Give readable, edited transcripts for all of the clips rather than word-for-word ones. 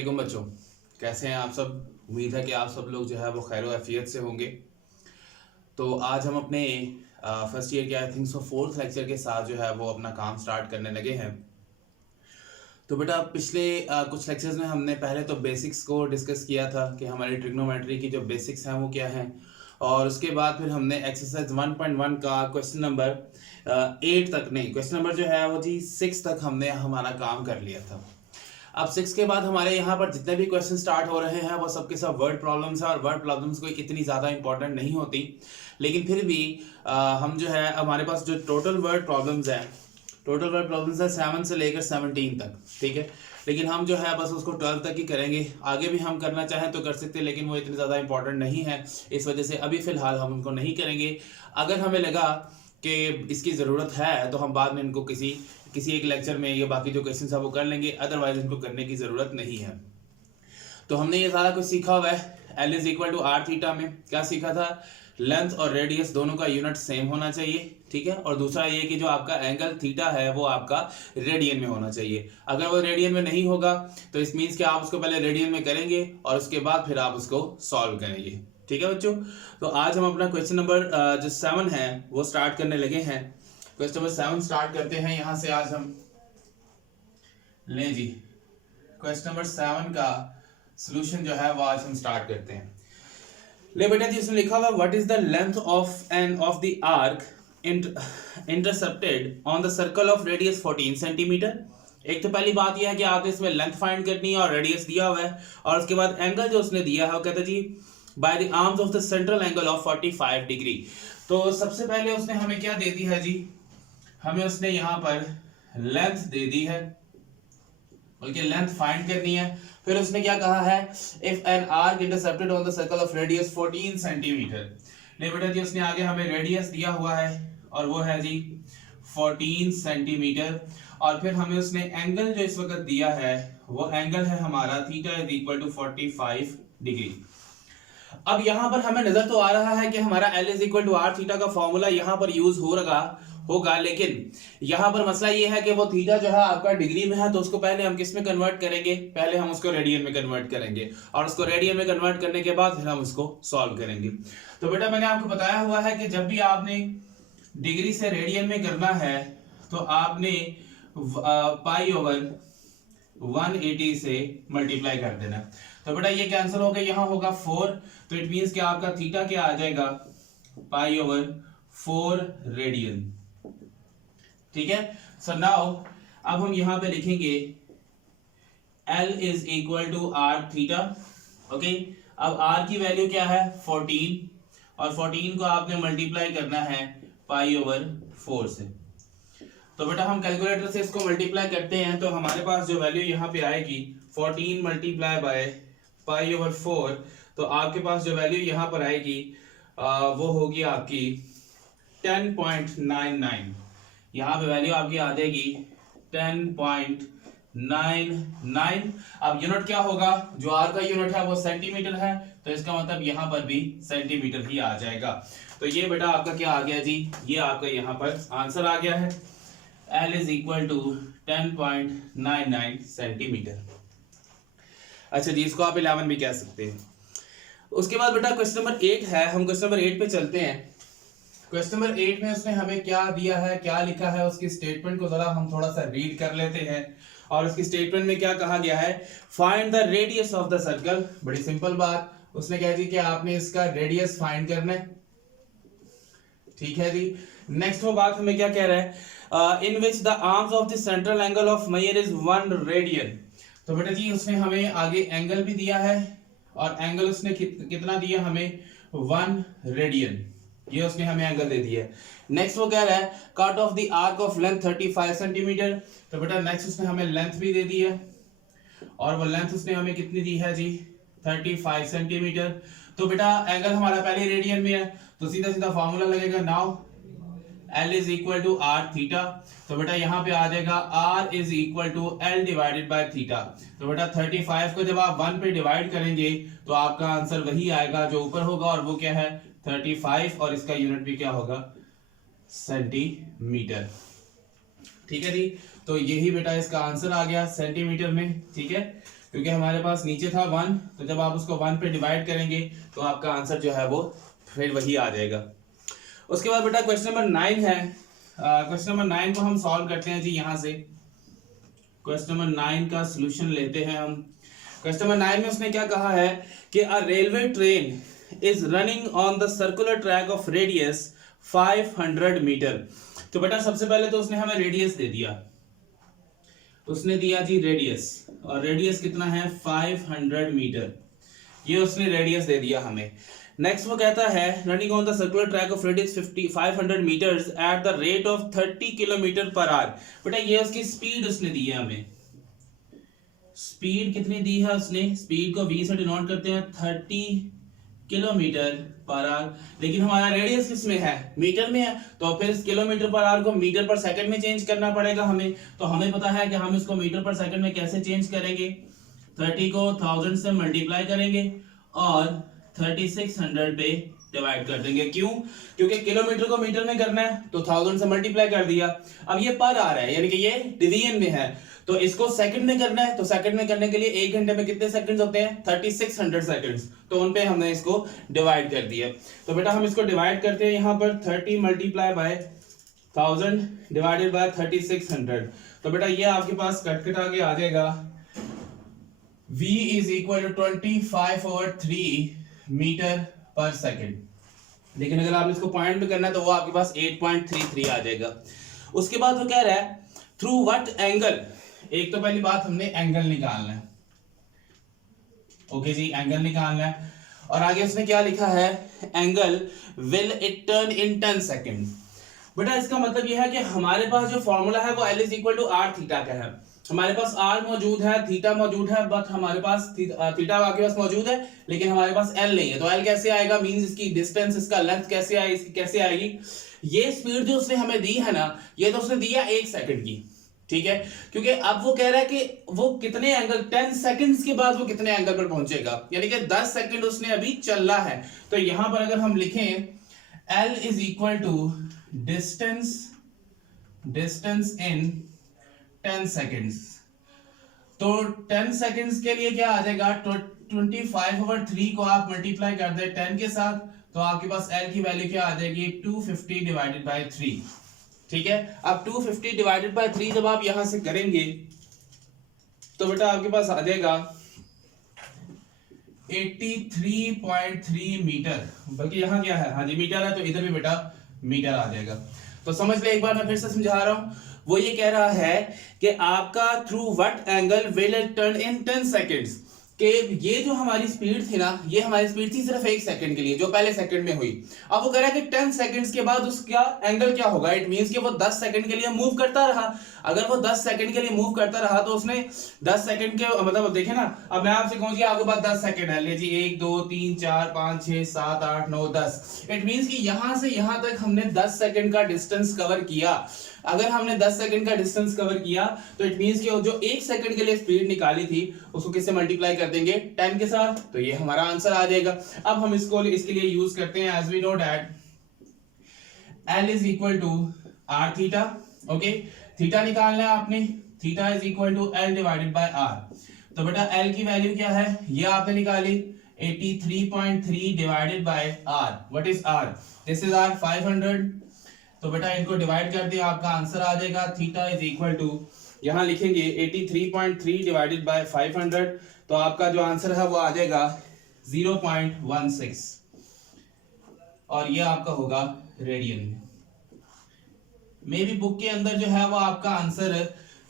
वालेकुम बच्चों, कैसे हैं आप सब। उम्मीद है कि आप सब लोग जो है वो खैर आफियत से होंगे। तो आज हम अपने फर्स्ट ईयर के I think so fourth lecture के साथ जो है वो अपना काम स्टार्ट करने लगे हैं। तो बेटा पिछले कुछ लेक्चर्स में हमने पहले तो बेसिक्स को डिस्कस किया था कि हमारी ट्रिग्नोमेट्री की जो बेसिक्स हैं वो क्या हैं, और उसके बाद फिर हमने एक्सरसाइज 1.1 का क्वेश्चन नंबर 8 तक नहीं, क्वेश्चन नंबर जो है वो जी 6 तक हमने हमारा काम कर लिया था। अब 6 के बाद हमारे यहाँ पर जितने भी क्वेश्चन स्टार्ट हो रहे हैं वो सबके सब वर्ड प्रॉब्लम्स हैं, और वर्ड प्रॉब्लम्स कोई इतनी ज़्यादा इंपॉर्टेंट नहीं होती, लेकिन फिर भी हम जो है हमारे पास जो टोटल वर्ड प्रॉब्लम्स हैं 7 से लेकर 17 तक, ठीक है। लेकिन हम जो है बस उसको 12 तक ही करेंगे, आगे भी हम करना चाहें तो कर सकते हैं, लेकिन वो इतनी ज़्यादा इंपॉर्टेंट नहीं है, इस वजह से अभी फ़िलहाल हम उनको नहीं करेंगे। अगर हमें लगा कि इसकी ज़रूरत है तो हम बाद में इनको किसी एक लेक्चर में ये बाकी जो क्वेश्चन है वो कर लेंगे, अदरवाइज इनको करने की ज़रूरत नहीं है। तो हमने ये सारा कुछ सीखा हुआ है। L is equal to R theta में क्या सीखा था, लेंथ और रेडियस दोनों का यूनिट सेम होना चाहिए, ठीक है। और दूसरा ये कि जो आपका एंगल थीटा है वो आपका रेडियन में होना चाहिए। अगर वो रेडियन में नहीं होगा तो इस मीन्स कि आप उसको पहले रेडियन में करेंगे और उसके बाद फिर आप उसको सॉल्व करेंगे, ठीक है बच्चों। तो आज हम अपना क्वेश्चन नंबर जो 7 है वो स्टार्ट करने लगे हैं। क्वेश्चन नंबर 7 स्टार्ट करते हैं यहाँ से। आज हम ले जी क्वेश्चन नंबर 7 का सॉल्यूशन जो है वो आज हम स्टार्ट करते हैं। ले बेटा जी, इसमें लिखा हुआ what is the length of the arc intercepted on the circle of radius 14 centimetre. एक तो पहली बात यह है कि आपने इसमें लेंथ फाइंड करनी है और रेडियस दिया हुआ है, और उसके बाद एंगल जो उसने दिया है वो कहता है जी by the arms of the central angle of 45 degree. तो सबसे पहले उसने हमें क्या दे दी है जी, हमें उसने यहाँ पर लेंथ दे दी है, बल्कि लेंथ फाइंड करनी है। फिर उसने क्या कहा है, if an arc intercepted on the circle of radius 14 centimetre. नहीं बेटा जी, उसने आगे हमें रेडियस दिया हुआ है और वो है जी 14 सेंटीमीटर, और फिर हमें उसने एंगल जो इस वक्त दिया है वो एंगल है हमारा theta is equal to 45 degree. अब यहां पर हमें नजर तो आ रहा है कि हमारा L is equal to R theta का फॉर्मूला यहां पर यूज होगा, लेकिन यहां पर मसला ये है कि वो थीटा जो है आपका डिग्री में है, तो उसको पहले हम किस में कन्वर्ट करेंगे, पहले हम उसको रेडियन में कन्वर्ट करेंगे, और उसको रेडियन में कन्वर्ट करने के बाद फिर हम उसको सॉल्व करेंगे। तो बेटा मैंने आपको बताया हुआ है कि जब भी आपने डिग्री से रेडियन में करना है तो आपने पाई ओवर 180 से मल्टीप्लाई कर देना। तो बेटा ये कैंसिल हो गया, यहाँ होगा 4, तो इट मींस कि आपका थीटा क्या आ जाएगा, पाई ओवर 4 रेडियन, ठीक है। सो नाउ अब हम यहां पे लिखेंगे L is equal to R theta, okay. अब R की वैल्यू क्या है 14, और 14 को आपने मल्टीप्लाई करना है पाई ओवर 4 से। तो बेटा हम कैलकुलेटर से इसको मल्टीप्लाई करते हैं तो हमारे पास जो वैल्यू यहाँ पे आएगी 14 मल्टीप्लाई बाय पाई ओवर 4, तो आपके पास जो वैल्यू यहाँ पर आएगी वो होगी आपकी 10.99। यहाँ पे वैल्यू आपकी आ जाएगी 10.99। अब यूनिट क्या होगा, जो आर का यूनिट है वो सेंटीमीटर है, तो इसका मतलब यहाँ पर भी सेंटीमीटर ही आ जाएगा। तो ये बेटा आपका क्या आ गया जी, ये आपका यहाँ पर आंसर आ गया है, L is equal to 10.99 centimetre. अच्छा जी, इसको आप 11 भी कह सकते हैं। उसके बाद बेटा क्वेश्चन नंबर 8 है, हम क्वेश्चन नंबर 8 पे चलते हैं। क्वेश्चन नंबर 8 में उसने हमें क्या दिया है, क्या लिखा है, उसकी स्टेटमेंट को जरा हम थोड़ा सा रीड कर लेते हैं। और उसकी स्टेटमेंट में क्या कहा गया है, find the radius of the circle. बड़ी सिंपल बात, उसने कह दी कि आपने इसका रेडियस फाइंड करना है, ठीक है जी। नेक्स्ट वो बात हमें क्या कह रहा है, in which the arms of the central angle of measure is 1 radian. तो बेटा जी उसने हमें आगे एंगल भी दिया है, और एंगल उसने कितना दिया हमें 1 रेडियन, ये उसने हमें एंगल दे दिया है। नेक्स्ट वो कह रहा है cut off the arc of length 35 centimetre. तो बेटा नेक्स्ट उसने हमें लेंथ भी दे दी है, और वो लेंथ उसने हमें कितनी दी है जी 35 सेंटीमीटर। तो बेटा एंगल हमारा पहले रेडियन में है, तो सीधा सीधा फॉर्मूला लगेगा, now L is equal to R theta. तो बेटा यहाँ पे आ जाएगा R is equal to L divided by theta. तो बेटा 35 को जब आप 1 पे डिवाइड करेंगे तो आपका आंसर वही आएगा जो ऊपर होगा, और वो क्या है 35, और इसका यूनिट भी क्या होगा सेंटीमीटर, ठीक है जी। तो यही बेटा इसका आंसर आ गया सेंटीमीटर में, ठीक है। क्योंकि हमारे पास नीचे था 1, तो जब आप उसको 1 पे डिवाइड करेंगे तो आपका आंसर जो है वो फिर वही आ जाएगा। उसके बाद बेटा क्वेश्चन नंबर 9 है। क्वेश्चन नंबर 9 को हम सॉल्व करते हैं जी। यहाँ से क्वेश्चन नंबर 9 का सोल्यूशन लेते हैं हम। क्वेश्चन नंबर 9 में उसने क्या कहा है कि a railway train is running on the circular track of radius 500 metre. तो बेटा सबसे पहले तो उसने हमें रेडियस दे दिया, उसने दिया जी रेडियस, और रेडियस कितना है 500 मीटर, ये उसने रेडियस दे दिया हमें। नेक्स्ट वो कहता है running on the circular track of radius 500 metres at the rate of 30 kilometre per hour. बेटा ये उसकी स्पीड उसने दी है हमें। स्पीड कितनी दी है उसने? स्पीड को v से डिनोट करते हैं 30 किलोमीटर पर आवर, लेकिन हमारा रेडियस किस में है? मीटर में है, तो फिर किलोमीटर पर आवर को मीटर पर सेकंड में चेंज करना पड़ेगा हमें। तो हमें पता है कि हम इसको मीटर पर सेकंड में कैसे चेंज करेंगे, 30 को 1000 से मल्टीप्लाई करेंगे और 3600 पे डिवाइड कर देंगे। क्यों? क्योंकि किलोमीटर को मीटर में करना है तो 1000 से मल्टीप्लाई कर दिया। अब ये पर आ रहा है यानी कि ये डिवीजन में है, तो इसको सेकंड में करना है, तो सेकंड में करने के लिए 1 घंटे में कितने सेकंड्स होते हैं? 3600 सेकंड्स, तो उन पे हमने इसको डिवाइड कर दिया। तो बेटा हम इसको डिवाइड करते हैं यहाँ पर 30 मल्टीप्लाई बाय 1000 डिवाइडेड बाय 3600। तो बेटा ये आपके पास कट कटा के आ जाएगा v is equal to 25/3 metre per second. लेकिन अगर आपने इसको पॉइंट में करना है तो वो आपके पास 8.33 आ जाएगा। उसके बाद वो कह रहा है थ्रू व्हाट एंगल। एक तो पहली बात हमने एंगल निकालना है, ओके जी, एंगल निकालना है। और आगे उसने क्या लिखा है? Angle will it turn in 10 second. बेटा इसका मतलब यह है कि हमारे पास जो फॉर्मूला है वो L is equal to R theta का है। हमारे पास r मौजूद है, थीटा मौजूद है, बट हमारे पास थीटा आपके पास मौजूद है लेकिन हमारे पास L नहीं है। तो L कैसे आएगा? मींस इसकी डिस्टेंस, इसका लेंथ कैसे आएगी, इसकी कैसे आएगी? ये स्पीड जो उसने हमें दी है ना, ये तो उसने दिया 1 सेकंड की, ठीक है, क्योंकि अब वो कह रहा है कि वो कितने एंगल 10 सेकंड्स के बाद वो कितने एंगल पर पहुंचेगा, यानी कि 10 सेकंड उसने अभी चलना है। तो यहां पर अगर हम लिखें L is equal to distance in 10 seconds, तो 10 सेकंड्स के लिए क्या आ जाएगा? 25/3 को आप मल्टीप्लाई कर दे 10 के साथ, तो आपके पास L की वैल्यू क्या आ जाएगी? 250 डिवाइडेड बाय 3, ठीक है। अब 250 डिवाइडेड बाय 3 जब आप यहां से करेंगे तो बेटा आपके पास आ जाएगा 83.3 मीटर, बल्कि यहां क्या है? हाँ जी मीटर है, तो इधर भी बेटा मीटर आ जाएगा। तो समझ ले, एक बार मैं फिर से समझा रहा हूं। वो ये कह रहा है कि आपका through what angle will it turn in 10 seconds, कि ये जो हमारी स्पीड थी ना, ये हमारी स्पीड थी सिर्फ 1 सेकंड के लिए, जो पहले सेकंड में हुई। अब वो कह रहा है कि 10 सेकंड्स के बाद उसका एंगल क्या होगा? इट मींस कि वो 10 सेकंड के लिए मूव करता रहा। अगर वो 10 सेकंड के लिए मूव करता रहा तो उसने 10 सेकंड के मतलब देखे ना, अब मैं आपसे कहूँ आपके पास 10 सेकंड है, लीजिए 1 2 3 4 5 6 7 8 9 10। इट मींस कि यहां से यहां तक हमने 10 सेकंड का डिस्टेंस कवर किया। अगर हमने 10 सेकंड का डिस्टेंस कवर किया तो इट मींस कि जो 1 सेकंड के लिए स्पीड निकाली थी उसको किससे मल्टीप्लाई कर देंगे? 10 के साथ, तो ये हमारा आंसर आ जाएगा। अब हम इसको इसके लिए यूज करते हैं, as we know that L is equal to R theta, okay. Theta निकालना है आपने, theta is equal to L divided by R. तो बेटा L की वैल्यू क्या है? ये आपने निकाली 83.3 divided by R. What is R? This is R 500। तो बेटा इनको डिवाइड कर दिया, आपका आंसर आ जाएगा थीटा इज इक्वल टू, यहां लिखेंगे 83.3 डिवाइडेड बाय 500, तो आपका जो आंसर है वो आ जाएगा 0.16, और ये आपका होगा रेडियन में। मे बी बुक के अंदर जो है वो आपका आंसर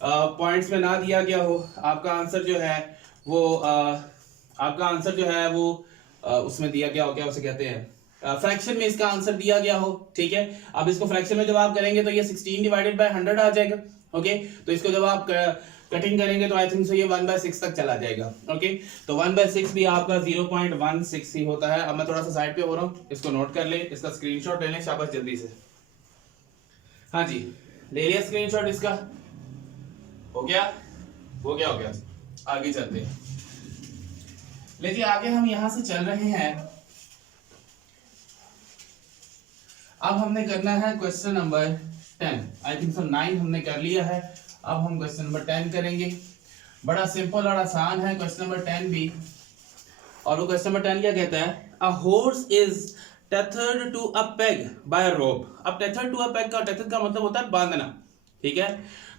पॉइंट्स में ना दिया गया हो, आपका आंसर जो है वो आपका आंसर जो है वो उसमें दिया गया हो, क्या उसे कहते हैं, फ्रैक्शन में इसका आंसर दिया गया हो, ठीक है। अब इसको फ्रैक्शन में जब आप करेंगे तो ये 16 डिवाइडेड बाय 100 आ जाएगा, ओके। तो इसको जब आप कटिंग करेंगे तो आई थिंक सो ये 1/6 तक चला जाएगा, ओके। तो 1/6 भी आपका 0.16 ही होता है। अब मैं थोड़ा सा साइड पे हो रहा हूँ, इसको नोट कर ले, इसका स्क्रीनशॉट ले लें, शाबाश जल्दी से। हाँ जी, ले लिया स्क्रीनशॉट इसका? हो गया, हो गया, हो गया। आगे चलते हैं, लीजिए आगे हम यहां से चल रहे हैं। अब हमने करना है question number 10। I think so 9 हमने कर लिया है, अब हम क्वेश्चन नंबर 10 करेंगे। बड़ा सिंपल और आसान है क्वेश्चन नंबर 10 भी। और वो क्वेश्चन नंबर 10 क्या कहता है, a horse is tethered to a peg by a rope. अब टेथर्ड टू अ पेग का, टेथर्ड का मतलब होता है बांधना, ठीक है।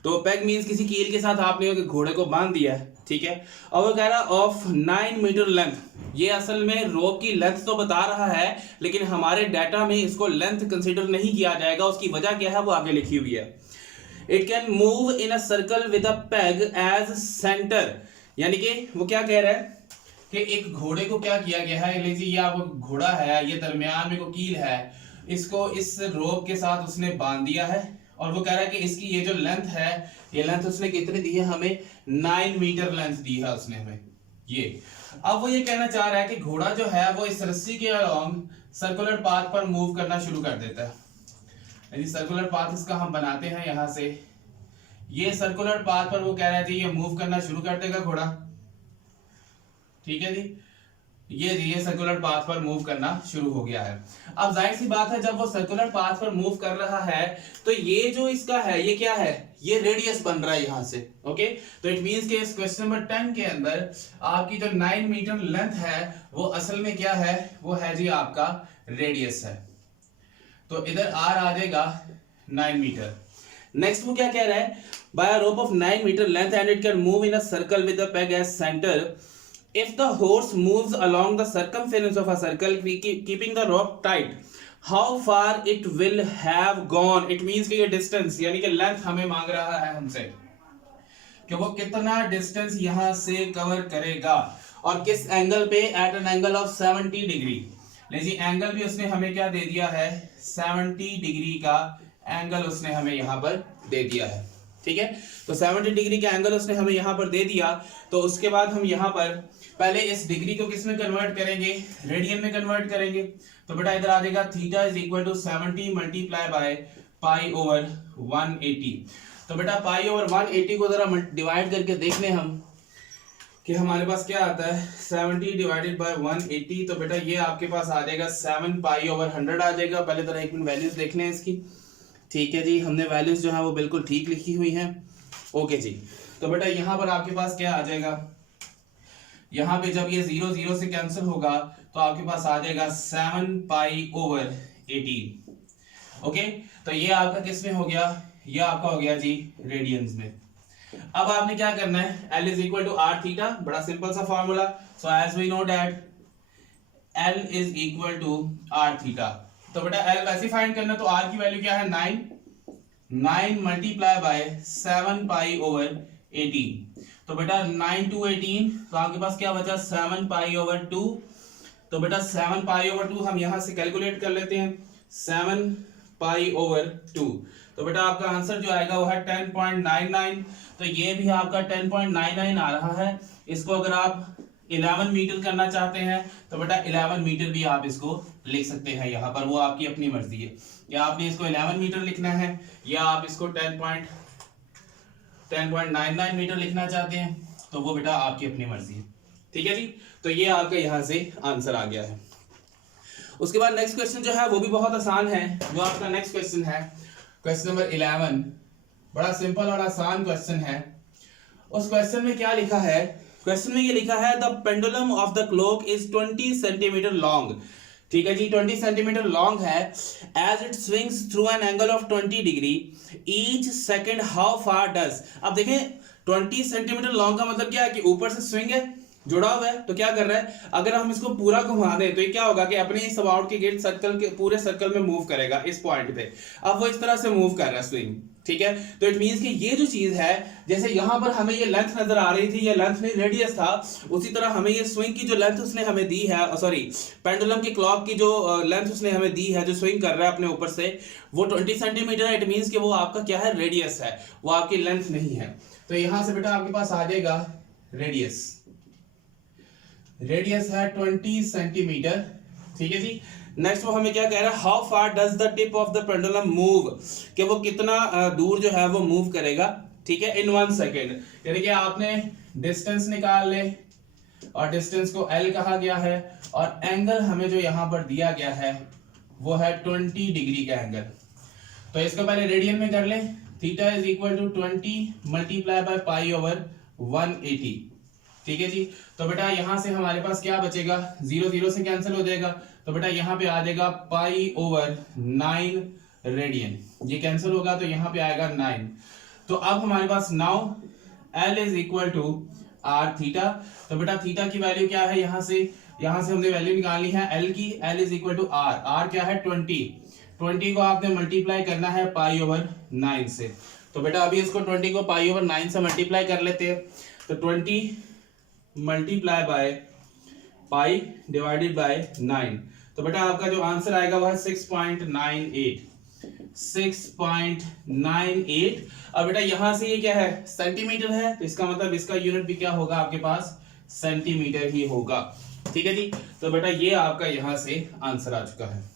तो पेग मींस किसी कील के साथ आपने घोड़े को बांध दिया है, ठीक है। और वो कह रहा है ऑफ 9 मीटर लेंथ। ये असल में रोप की लेंथ तो बता रहा है, लेकिन हमारे डाटा में इसको लेंथ कंसीडर नहीं किया जाएगा। उसकी वजह क्या है वो आगे लिखी हुई है। It can move in a circle with a peg as centre. यानी कि वो क्या कह रहा है कि एक घोड़े को क्या किया गया है, लीजिए ये आपको घोड़ा है, ये दरमियान में को कील है, इसको इस रोप के साथ उसने बांध दिया है। और वो कह रहा है कि इसकी ये जो लेंथ है, ये लेंथ उसने कितनी दी है हमें, 9 मीटर लेंथ दी है उसने हमें ये। अब वो ये कहना चाह रहा है कि घोड़ा जो है वो इस रस्सी के अलोंग सर्कुलर पाथ पर मूव करना शुरू कर देता है। यानी सर्कुलर पाथ इसका हम बनाते हैं यहां से, ये सर्कुलर पाथ पर वो कह रहा है जी ये मूव करना शुरू कर देगा घोड़ा, ठीक है जी। ये सर्कुलर पाथ पर मूव करना शुरू हो गया है। अब जाहिर सी बात है, जब वो सर्कुलर पाथ पर मूव कर रहा है तो ये जो इसका है ये क्या है, ये रेडियस बन रहा है यहां से, ओके। तो इट मींस कि इस क्वेश्चन नंबर 10 के अंदर आपकी जो 9 मीटर लेंथ है वो असल में क्या है, वो है जी आपका रेडियस है। तो इधर आर आ जाएगा 9 मीटर। नेक्स्ट वो क्या कह रहा है, by a rope of 9 metre length and it can move in a circle with the peg as centre. If the horse moves along the circumference of a circle, keeping the rope tight, how far it will have gone? It means कि ये distance यानी कि length हमें मांग रहा है हमसे कि वो कितना distance यहाँ से cover करेगा और किस एंगल पे, at an angle of 70 degree. लीजिए एंगल भी उसने हमें क्या दे दिया है, 70 डिग्री का एंगल उसने हमें यहाँ पर दे दिया है, ठीक है। तो 70 डिग्री का एंगल उसने हमें यहाँ पर दे दिया। तो उसके बाद हम यहाँ पर पहले इस डिग्री को किस में कन्वर्ट करेंगे, रेडियन में कन्वर्ट करेंगे। तो बेटा इधर आ जाएगा theta is equal to 70 multiply by pi over 180। तो बेटा पाई ओवर 180 को जरा डिवाइड करके देख लें हम कि हमारे पास क्या आता है, 70 डिवाइडेड बाय 180। तो बेटा ये आपके पास आ जाएगा 7 पाई ओवर 100 आ जाएगा। पहले जरा एक मिनट वैल्यूज देख लें इसकी, ठीक है जी। हमने वैल्यूज जो है वो बिल्कुल ठीक लिखी हुई हैं, ओके जी। तो बेटा यहाँ पर आपके पास क्या आ जाएगा, यहाँ पे जब ये 0 0 से कैंसिल होगा तो आपके पास आ जाएगा 7 पाई ओवर 18, ओके। तो ये आपका किस में हो गया, ये आपका हो गया जी रेडियंस में। अब आपने क्या करना है, L is equal to R theta, बड़ा सिंपल सा formula. So as we know that L is equal to R theta. तो बेटा L वैसे फाइंड करना, तो R की वैल्यू क्या है 9 मल्टीप्लाई बाय 7 पाई ओवर 18। तो बेटा 9 to 18, तो आपके पास क्या बचा 7 पाई ओवर 2। तो बेटा 7 पाई ओवर 2 हम यहां से कैलकुलेट कर लेते हैं, 7 पाई ओवर 2। तो बेटा आपका आंसर जो आएगा वो है 10.99। तो ये भी आपका 10.99 आ रहा है। इसको अगर आप 11 मीटर करना चाहते हैं तो बेटा 11 मीटर भी आप इसको लिख सकते हैं यहाँ पर, वो आपकी अपनी मर्जी है। या आपने इसको 11 मीटर लिखना है या आप इसको 10.99 मीटर लिखना चाहते हैं, तो वो बेटा आपकी अपनी मर्जी है, ठीक है जी। तो ये आपका यहाँ से आंसर आ गया है। उसके बाद नेक्स्ट क्वेश्चन जो है वो भी बहुत आसान है। जो आपका नेक्स्ट क्वेश्चन है क्वेश्चन नंबर 11, बड़ा सिंपल और आसान क्वेश्चन है। उस क्वेश्चन में क्या लिखा है, क्वेश्चन में ये लिखा है the pendulum of the clock is 20 centimetre long, ठीक है जी, 20 सेंटीमीटर लॉन्ग है। As it swings through an angle of 20 degree each second, how far does. अब देखें 20 सेंटीमीटर लॉन्ग का मतलब क्या है कि ऊपर से स्विंग है, जुड़ा हुआ है, तो क्या कर रहा है, अगर हम इसको पूरा घुमा दें तो ये क्या होगा कि अपने इस अबाउट के गिर्द सर्कल के पूरे सर्कल में मूव करेगा इस पॉइंट पे। अब वो इस तरह से मूव कर रहा है स्विंग, ठीक है। तो इट मींस कि ये जो चीज है, जैसे यहां पर हमें ये लेंथ नजर आ रही थी, ये लेंथ नहीं रेडियस था, उसी तरह हमें ये स्विंग की जो लेंथ उसने हमें दी है, सॉरी पेंडुलम की क्लॉक की जो लेंथ उसने हमें दी है, जो स्विंग कर रहा है अपने ऊपर से, वो 20 सेंटीमीटर है। इट मींस कि वो आपका क्या है, रेडियस है, वो आपकी लेंथ नहीं है। तो यहां से बेटा आपके पास आ जाएगा रेडियस, रेडियस है 20 सेंटीमीटर, ठीक है जी। नेक्स्ट वो हमें क्या कह रहा है, how far does the tip of the pendulum move, कि वो कितना दूर जो है वो मूव करेगा, ठीक है, इन 1 सेकेंड। यानी कि आपने डिस्टेंस निकाल ले और डिस्टेंस को L कहा गया है और एंगल हमें जो यहां पर दिया गया है वो है 20 डिग्री का एंगल। तो इसको पहले रेडियन में कर ले, theta is equal to 20 multiply by pi over 180। ठीक है जी। तो बेटा यहां से हमारे पास क्या बचेगा, 0 0 से कैंसिल हो जाएगा, तो बेटा यहां पे आ जाएगा π/9 रेडियन, ये कैंसिल होगा तो यहां पे आएगा 9। तो अब हमारे पास now L is equal to R theta. तो बेटा थीटा की वैल्यू क्या है, यहां से हमने वैल्यू निकालनी है L की। L is equal to R क्या है 20 को आपने मल्टीप्लाई करना है π/9 से। तो बेटा अभी इसको 20 को π/9 से मल्टीप्लाई कर लेते हैं। तो 20 multiply by pi divided by 9। तो बेटा आपका जो आंसर आएगा वह 6.98। और बेटा यहां से ये क्या है, सेंटीमीटर है, तो इसका मतलब इसका यूनिट भी क्या होगा आपके पास, सेंटीमीटर ही होगा। ठीक है जी। तो बेटा ये आपका यहां से आंसर आ चुका है।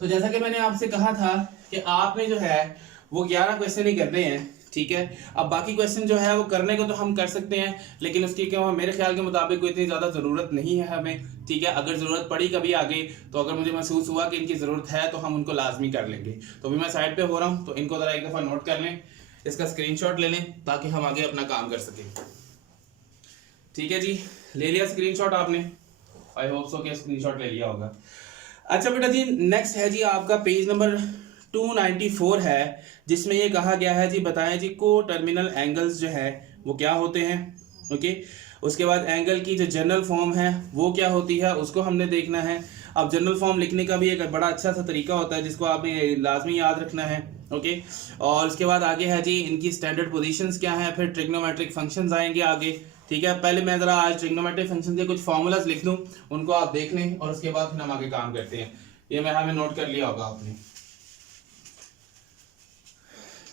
तो जैसा कि मैंने आपसे कहा था कि आपने जो है वो 11 क्वेश्चन ही करने हैं। ठीक है। अब बाकी क्वेश्चन जो है वो करने को तो हम कर सकते हैं, लेकिन उसकी क्या मेरे ख्याल के मुताबिक कोई इतनी ज़्यादा ज़रूरत नहीं है हमें। ठीक है। अगर ज़रूरत पड़ी कभी आगे, तो अगर मुझे महसूस हुआ कि इनकी ज़रूरत है तो हम उनको लाजमी कर लेंगे। तो अभी मैं साइड पे हो रहा हूँ, तो इनको ज़रा एक दफ़ा नोट कर लें, इसका स्क्रीनशॉट ले लें ताकि हम आगे अपना काम कर सकें। ठीक है जी, ले लिया स्क्रीनशॉट आपने? आई होप सो कि स्क्रीनशॉट ले लिया होगा। अच्छा बेटा जी, नेक्स्ट है जी आपका पेज नंबर 294 है, जिसमें ये कहा गया है जी बताएं जी को टर्मिनल एंगल्स जो है वो क्या होते हैं। ओके। उसके बाद एंगल की जो जनरल फॉर्म है वो क्या होती है, उसको हमने देखना है। अब जनरल फॉर्म लिखने का भी एक बड़ा अच्छा सा तरीका होता है जिसको आपने लाजमी याद रखना है। ओके। और उसके बाद आगे है जी इनकी स्टैंडर्ड पोजीशंस क्या है, फिर ट्रिग्नोमेट्रिक फंक्शंस आएंगे आगे। ठीक है। पहले मैं ज़रा आज ट्रिग्नोमेट्रिक फंक्शन के कुछ फार्मूलाज लिख दूँ, उनको आप देख लें और उसके बाद फिर हम आगे काम करते हैं। ये मैं हमें नोट कर लिया होगा आपने।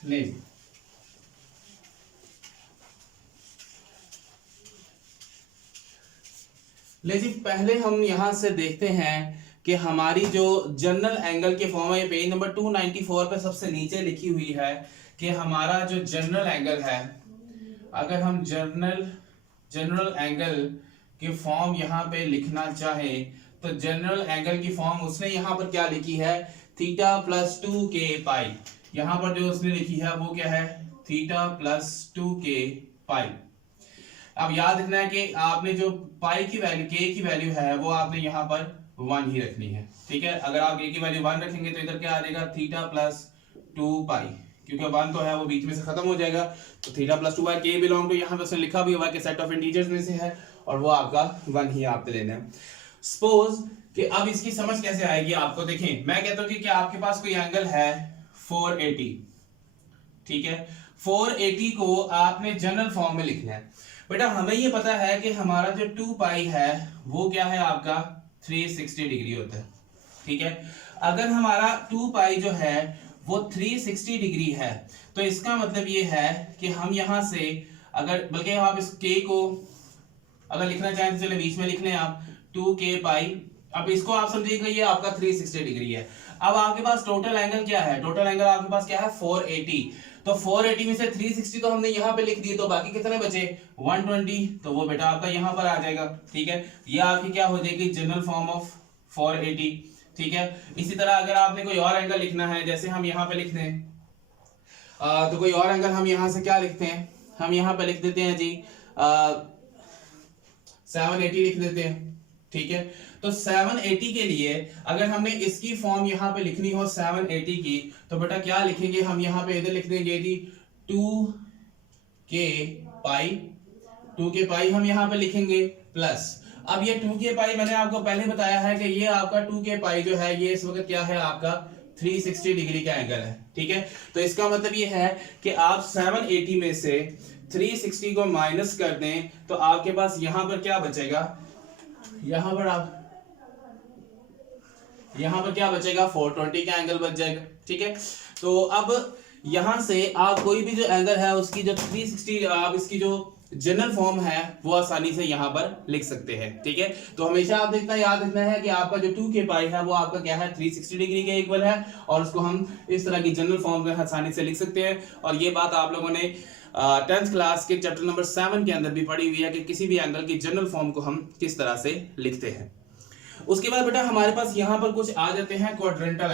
ले जी, पहले हम यहां से देखते हैं कि हमारी जो जनरल एंगल के फॉर्म है, ये पेज नंबर 294 पे सबसे नीचे लिखी हुई है कि हमारा जो जनरल एंगल है, अगर हम जनरल एंगल की फॉर्म यहां पे लिखना चाहें तो जनरल एंगल की फॉर्म उसने यहां पर क्या लिखी है, थीटा प्लस 2k पाई। यहां पर जो उसने लिखी है वो क्या है, थीटा प्लस 2k पाई। अब याद रखना है कि आपने जो पाई की वैल्यू, के की वैल्यू है वो आपने यहाँ पर 1 ही रखनी है। ठीक है। अगर आप के की वैल्यू 1 रखेंगे तो इधर क्या आ जाएगा, थीटा प्लस 2 पाई, क्योंकि 1 तो है वो बीच में से खत्म हो जाएगा। तो थीटा प्लस 2 पाई, के बिलोंग टू यहाँ पे उसने लिखा भी हुआ कि सेट ऑफ इंटीजर्स में से है, और वो आपका 1 ही आपने लेना है। सपोज कि अब इसकी समझ कैसे आएगी आपको, देखें मैं कहता हूँ कि आपके पास कोई एंगल है 480। ठीक है। 480 को आपने जनरल फॉर्म में लिखना है। बेटा हमें ये पता है कि हमारा जो 2 पाई है वो क्या है आपका 360 डिग्री होता है। ठीक है। अगर हमारा 2 पाई जो है वो 360 डिग्री है, तो इसका मतलब ये है कि हम यहां से अगर, बल्कि आप इस k को अगर लिखना चाहें तो चले बीच में लिख लें आप 2k पाई। अब इसको आप समझिएगा ये आपका 360 डिग्री है। अब आपके पास टोटल एंगल क्या है, टोटल एंगल आपके पास क्या है 480। तो 480 में से 360 तो हमने यहाँ पे लिख दिए, तो बाकी कितने बचे 120, तो वो बेटा आपका यहाँ पर आ जाएगा। ठीक है। ये आपकी क्या हो जाएगी, जनरल फॉर्म ऑफ 480। ठीक है। इसी तरह अगर आपने कोई और एंगल लिखना है, जैसे हम यहाँ पे लिखते हैं, तो कोई और एंगल हम यहाँ से क्या लिखते हैं, हम यहाँ पे लिख देते हैं जी 780 लिख देते हैं। ठीक है। तो 780 के लिए अगर हमने इसकी फॉर्म यहाँ पे लिखनी हो 780 की, तो बेटा क्या लिखेंगे हम यहाँ पे, इधर लिख देंगे जी 2k पाई हम यहाँ पे लिखेंगे प्लस। अब ये 2k पाई मैंने आपको पहले बताया है कि ये आपका 2k पाई जो है ये इस वक्त क्या है आपका 360 डिग्री का एंगल है। ठीक है। तो इसका मतलब ये है कि आप 780 में से 360 को माइनस कर दें तो आपके पास यहां पर क्या बचेगा, यहां पर क्या बचेगा 420 का एंगल बच जाएगा। ठीक है। तो अब यहां से आप कोई भी जो एंगल है उसकी जो 360 आप इसकी जो जनरल फॉर्म है वो आसानी से यहां पर लिख सकते हैं। ठीक है। तो हमेशा आप देखना याद रखना है कि आपका जो 2k पाई है वो आपका क्या है 360 डिग्री के इक्वल है, और उसको हम इस तरह की जनरल फॉर्म में आसानी से लिख सकते हैं। और ये बात आप लोगों ने 10th क्लास के चैप्टर नंबर 7 के अंदर भी पढ़ी हुई है कि किसी भी एंगल की जनरल फॉर्म को हम किस तरह से लिखते हैं। उसके बाद बेटा हमारे पास यहां पर कुछ आ जाते हैं क्वाड्रेंटल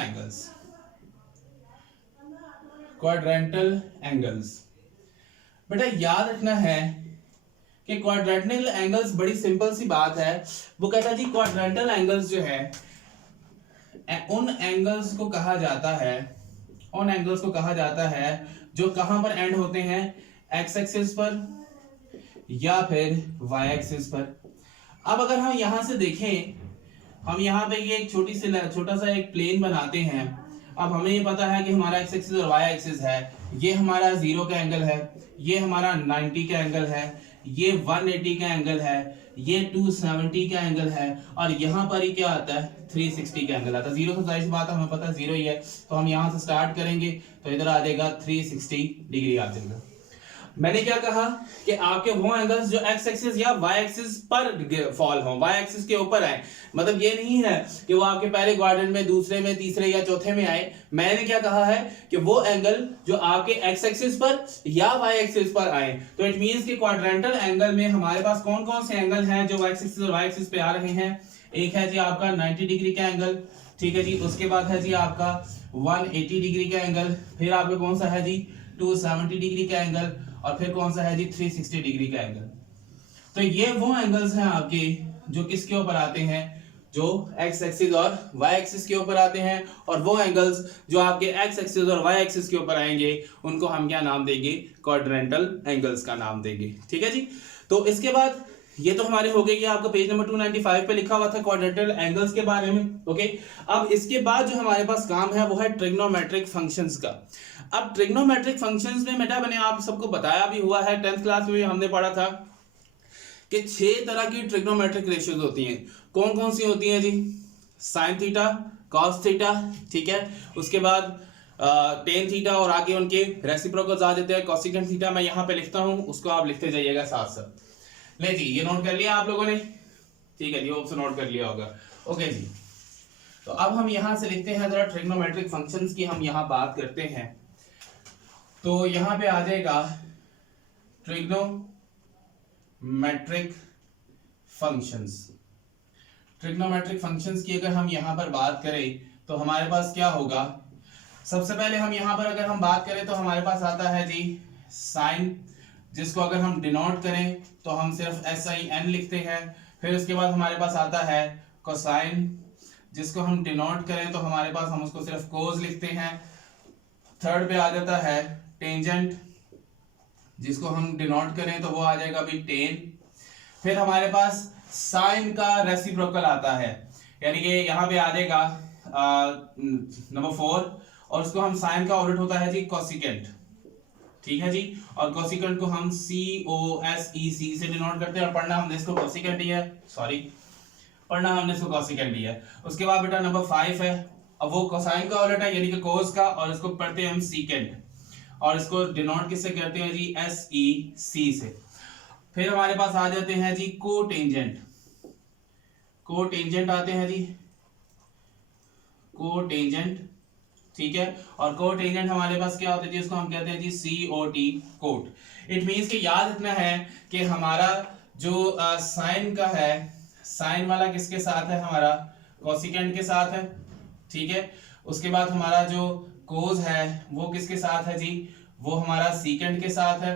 एंगल्स। बेटा याद रखना है कि क्वाड्रेंटल एंगल्स बड़ी सिंपल सी बात है। वो कहता है जी क्वाड्रेंटल एंगल्स जो है उन एंगल्स को कहा जाता है जो कहां पर एंड होते हैं, एक्स एक्सिस पर या फिर वाई एक्सिस पर। अब अगर हम यहां से देखें, हम यहाँ पे ये एक छोटा सा एक प्लेन बनाते हैं। अब हमें ये पता है कि हमारा एक्स एक्सिस और वाई एक्सिस है, ये हमारा 0 का एंगल है, ये हमारा 90 का एंगल है, ये 180 का एंगल है, ये 270 का एंगल है, और यहाँ पर ही क्या आता है 360 का एंगल आता है। 0 तो जाहिर सी बात है, हमें पता है 0 ही है, तो हम यहाँ से स्टार्ट करेंगे तो इधर आ जाएगा 360 डिग्री आ जाएगा। मैंने क्या कहा कि आपके वो एंगल्स जो एक्स एक्सिस या वाई एक्सिस पर फॉल हो, वाई एक्सिस के ऊपर आए। मतलब ये नहीं है कि वो आपके पहले क्वाड्रेंट में, दूसरे में, तीसरे या चौथे में आए। मैंने क्या कहा है कि वो एंगल जो आपके एक्स एक्सिस पर या वाई एक्सिस पर आए। तो इट मींस कि क्वाड्रेंटल एंगल में हमारे पास कौन कौन से एंगल हैं जो एक्स एक्सिस और वाई एक्सिस पे आ रहे हैं। एक है जी आपका 90 डिग्री का एंगल, ठीक है जी। उसके बाद है जी आपका 180 डिग्री का एंगल, फिर आपका कौन सा है जी 270 डिग्री का एंगल, और फिर कौन सा है जी 360 डिग्री का एंगल। तो ये वो एंगल्स हैं आपके जो किसके ऊपर आते हैं, जो एक्स एक्सिस और वाई एक्सिस के ऊपर आते हैं। और वो एंगल्स जो आपके एक्स एक्सिस और वाई एक्सिस के ऊपर आएंगे उनको हम क्या नाम देंगे, क्वाड्रेंटल एंगल्स का नाम देंगे, ठीक है जी। तो इसके बाद ये तो हमारे हो गए, ये आपका पेज नंबर 295 पे लिखा हुआ था क्वाड्रेंटल एंगल्स के बारे में, ओके। अब इसके बाद जो हमारे पास काम है वो है ट्रिग्नोमेट्रिक फंक्शंस का। अब ट्रिग्नोमेट्रिक फंक्शंस में बेटा मैंने आप सबको बताया भी हुआ है, 10th क्लास में भी हमने पढ़ा था कि 6 तरह की ट्रिग्नोमेट्रिक रेशियोज होती हैं। कौन कौन सी होती हैं जी, साइन थीटा, कॉस थीटा, ठीक है। उसके बाद टेन थीटा, और आगे उनके रेसिप्रोकल्स आ जाते हैं, कोसेकेंट थीटा। मैं यहाँ पे लिखता हूँ, उसको आप लिखते जाइएगा साथ साथ। ले जी, ये नोट कर लिया आप लोगों ने, ठीक है जी, होप से नोट कर लिया होगा, ओके जी। तो अब हम यहां से लिखते हैं जरा ट्रिग्नोमेट्रिक फंक्शंस की हम यहां बात करते हैं। तो यहां पे आ जाएगा ट्रिग्नोमेट्रिक फंक्शंस। ट्रिग्नोमेट्रिक फंक्शंस की अगर हम यहां पर बात करें तो हमारे पास क्या होगा, सबसे पहले हम यहां पर अगर हम बात करें तो हमारे पास आता है जी साइन, जिसको अगर हम डिनोट करें तो हम सिर्फ sin लिखते हैं। फिर उसके बाद हमारे पास आता है कोसाइन, जिसको हम डिनोट करें तो हमारे पास हम उसको सिर्फ कोस लिखते हैं। थर्ड पे आ जाता है टेंजेंट, जिसको हम डिनोट करें तो वो आ जाएगा भी टेन। फिर हमारे पास साइन का रेसिप्रोकल आता है, यानी कि यहाँ पे आ जाएगा नंबर 4, और उसको हम साइन का उलट होता है जी कोसिकेंट, ठीक है जी। और कोसिकेंट को हम COSEC से डिनोट करते हैं, और पढ़ना हमने इसको कोसिकेंट ही है, पढ़ना हमने इसको कोसिकेंट ही है। उसके बाद बेटा नंबर 5 है, अब वो कोसाइन का उलट है यानी कि कोस का, और इसको पढ़ते हैं हम सीकेंट, और इसको डिनोट किससे करते हैं जी SEC से। फिर हमारे पास आ जाते हैं जी कोटेंजेंट, कोटेंजेंट आते हैं जी, कोटेंजेंट, ठीक है। और कोटेंजेंट हमारे पास क्या होता है जी, उसको हम कहते हैं जी COT, कोट। इट मींस कि याद रखना है कि हमारा जो साइन का है, साइन वाला किसके साथ है, हमारा कोसिकेंट के साथ है, ठीक है। उसके बाद हमारा जो कोस है वो किसके साथ है जी, वो हमारा सीकेंट के साथ है,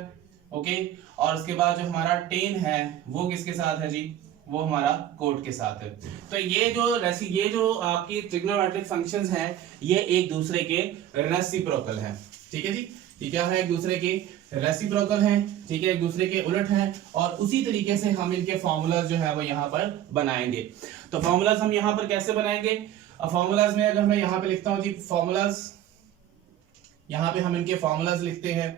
ओके। और उसके बाद जो हमारा टेन है वो किसके साथ है जी, वो हमारा कोट के साथ है। तो ये जो आपकी ट्रिग्नोमेट्रिक फंक्शंस हैं ये एक दूसरे के रेसिप्रोकल हैं, ठीक है जी। ये क्या है, एक दूसरे के रेसिप्रोकल हैं, ठीक है, एक दूसरे के उलट हैं। और उसी तरीके से हम इनके फॉर्मूलाज जो है वो यहाँ पर बनाएंगे। तो फॉर्मूलाज हम यहाँ पर कैसे बनाएंगे, फॉर्मूलाज में अगर मैं यहाँ पे लिखता हूँ जी फॉर्मूलाज, यहाँ पे हम इनके फॉर्मूलाज लिखते हैं।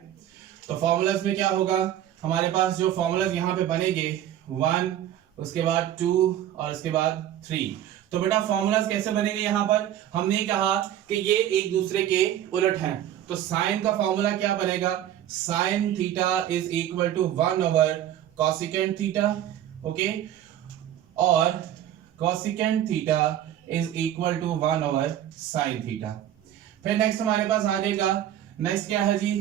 तो फॉर्मूलाज में क्या होगा, हमारे पास जो फॉर्मूलाज यहाँ पे बनेंगे 1, उसके बाद 2 और उसके बाद 3। तो बेटा फॉर्मूलाज कैसे बनेंगे, यहाँ पर हमने कहा कि ये एक दूसरे के उलट हैं। तो साइन का फॉर्मूला क्या बनेगा, sine theta is equal to 1 over cosecant theta, okay. और cosecant theta is equal to 1 over sine theta. फिर नेक्स्ट हमारे पास आ जाएगा, नेक्स्ट क्या है जी,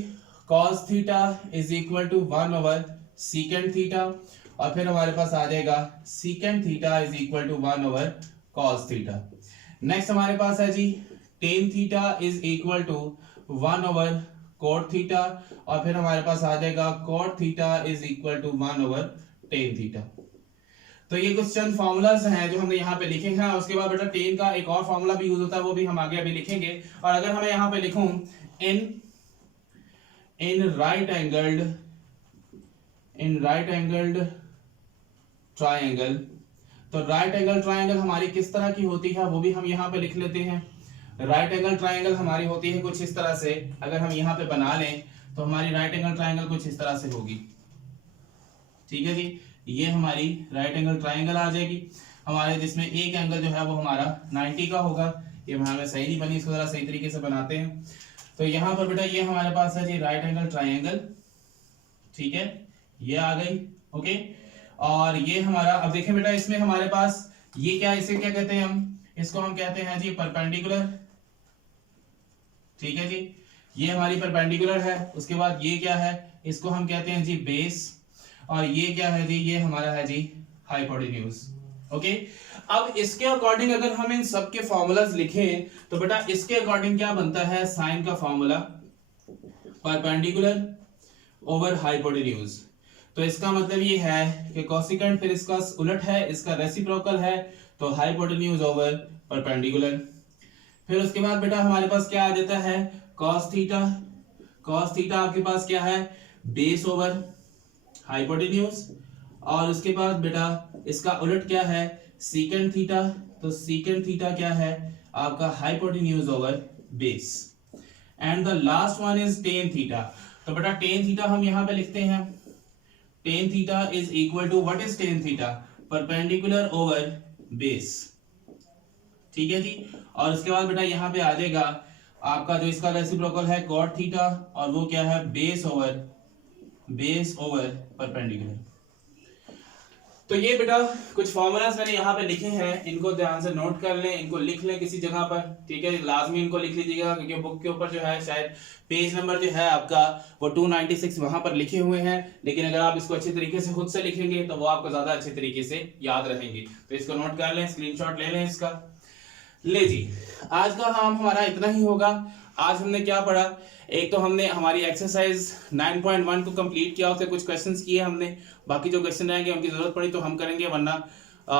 cos theta is equal to 1 over secant theta. और फिर हमारे पास आ जाएगा secant theta is equal to 1 over cos theta. Next हमारे पास है जी tan theta is equal to 1 over cot theta और फिर हमारे पास आ जाएगा cot theta is equal to 1/tan theta. तो ये कुछ चंद फॉर्मूलाज हैं जो हमने यहाँ पे लिखे हैं। उसके बाद बेटा टेन का एक और फॉर्मूला भी यूज होता है, वो भी हम आगे अभी लिखेंगे। और अगर हमें यहाँ पे लिखूं इन राइट एंगल्ड ट्राइंगल, तो राइट एंगल ट्राइंगल हमारी किस तरह की होती है वो भी हम यहाँ पे लिख लेते हैं। राइट एंगल ट्राइंगल हमारी होती है कुछ इस तरह से, अगर हम यहाँ पे बना लें तो हमारी राइट एंगल ट्राइंगल कुछ इस तरह से होगी। ठीक है जी, ये हमारी राइट एंगल ट्राइंगल आ जाएगी हमारे, जिसमें एक एंगल जो है वो हमारा 90 का होगा। ये हमें सही नहीं बनी, इसको जरा सही तरीके से बनाते हैं। तो यहाँ पर बेटा ये हमारे पास है जी राइट एंगल ट्राइंगल, ठीक है, ये आ गई। ओके, और ये हमारा, अब देखें बेटा इसमें हमारे पास ये क्या, इसे क्या कहते हैं हम, इसको हम कहते हैं जी परपेंडिकुलर। ठीक है जी, ये हमारी परपेंडिकुलर है। उसके बाद ये क्या है, इसको हम कहते हैं जी बेस, और ये क्या है जी, ये हमारा है जी हाइपोटेन्यूज। ओके, अब इसके अकॉर्डिंग अगर हम इन सब के फॉर्मूलाज लिखें तो बेटा इसके अकॉर्डिंग क्या बनता है, साइन का फॉर्मूला परपेंडिकुलर ओवर हाइपोटेन्यूज। तो इसका मतलब ये है कि कोसेकेंट फिर इसका उलट है, इसका रेसिप्रोकल है, तो हाइपोटेन्यूज ओवर परपेंडिकुलर। फिर उसके बाद बेटा हमारे पास क्या आ जाता है, cos थीटा। cos थीटा आपके पास क्या है, बेस ओवर हाइपोटेन्यूज। और उसके बाद बेटा इसका उलट क्या है, सीकेंट थीटा। तो सीकेंट थीटा क्या है आपका, hypotenuse over base. And the last one is tan theta. तो बेटा टेन थीटा हम यहां पे लिखते हैं, tan theta is equal to, what is tan theta, perpendicular over base. ठीक है जी, और उसके बाद बेटा यहाँ पे आ जाएगा आपका जो इसका रेसिप्रोकल है cot थीटा, और वो क्या है, बेस ओवर परपेंडिकुलर। तो ये बेटा कुछ फॉर्मूलाज मैंने यहाँ पे लिखे हैं, इनको ध्यान से नोट कर लें, इनको लिख लें किसी जगह पर। ठीक है, लाजमी इनको लिख लीजिएगा, क्योंकि बुक के ऊपर जो है शायद पेज नंबर जो है आपका वो 296 वहां पर लिखे हुए हैं, लेकिन अगर आप इसको अच्छे तरीके से खुद से लिखेंगे तो वो आपको ज्यादा अच्छे तरीके से याद रहेंगे। तो इसको नोट कर लें, स्क्रीनशॉट ले लें इसका। ले जी, आज का काम हमारा इतना ही होगा। आज हमने क्या पढ़ा, एक तो हमने हमारी एक्सरसाइज 9.1 को कंप्लीट किया, उससे कुछ क्वेश्चंस किए हमने। बाकी जो क्वेश्चन रहेंगे उनकी जरूरत पड़ी तो हम करेंगे, वरना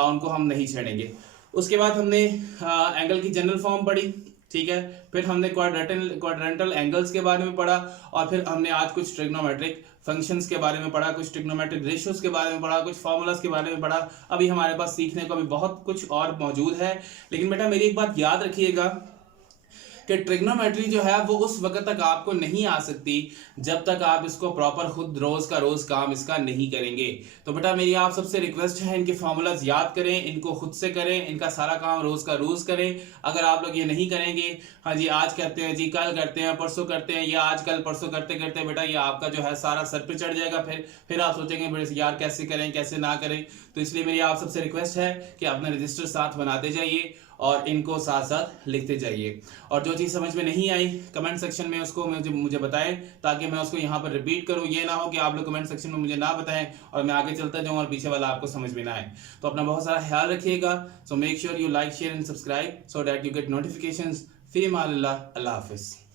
उनको हम नहीं छेड़ेंगे। उसके बाद हमने एंगल की जनरल फॉर्म पढ़ी, ठीक है। फिर हमने क्वाड्रेंटल एंगल्स के बारे में पढ़ा, और फिर हमने आज कुछ ट्रिग्नोमेट्रिक फंक्शंस के बारे में पढ़ा, कुछ ट्रिग्नोमेट्रिक रेशियोज के बारे में पढ़ा, कुछ फॉर्मूलाज के बारे में पढ़ा। अभी हमारे पास सीखने को अभी बहुत कुछ और मौजूद है, लेकिन बेटा मेरी एक बात याद रखिएगा कि ट्रिग्नोमेट्री जो है वो उस वक्त तक आपको नहीं आ सकती जब तक आप इसको प्रॉपर खुद रोज का रोज काम इसका नहीं करेंगे। तो बेटा मेरी आप सबसे रिक्वेस्ट है, इनके फॉर्मूलाज याद करें, इनको खुद से करें, इनका सारा काम रोज का रोज करें। अगर आप लोग ये नहीं करेंगे, हाँ जी आज करते हैं जी, कल करते हैं, परसों करते हैं, या आज कल परसों करते करते बेटा ये आपका जो है सारा सर पे चढ़ जाएगा। फिर आप सोचेंगे बेटे यार कैसे करें कैसे ना करें। तो इसलिए मेरी आप सबसे रिक्वेस्ट है कि अपने रजिस्टर साथ बनाते जाइए और इनको साथ साथ लिखते जाइए। और जो चीज़ समझ में नहीं आई कमेंट सेक्शन में उसको मुझे बताएं, ताकि मैं उसको यहाँ पर रिपीट करूँ। ये ना हो कि आप लोग कमेंट सेक्शन में मुझे ना बताएं और मैं आगे चलता जाऊँ और पीछे वाला आपको समझ में ना आए। तो अपना बहुत सारा ख्याल रखिएगा। So make sure you like share and subscribe so that you get notifications. फी अमान अल्लाह, अल्लाह हाफिज़।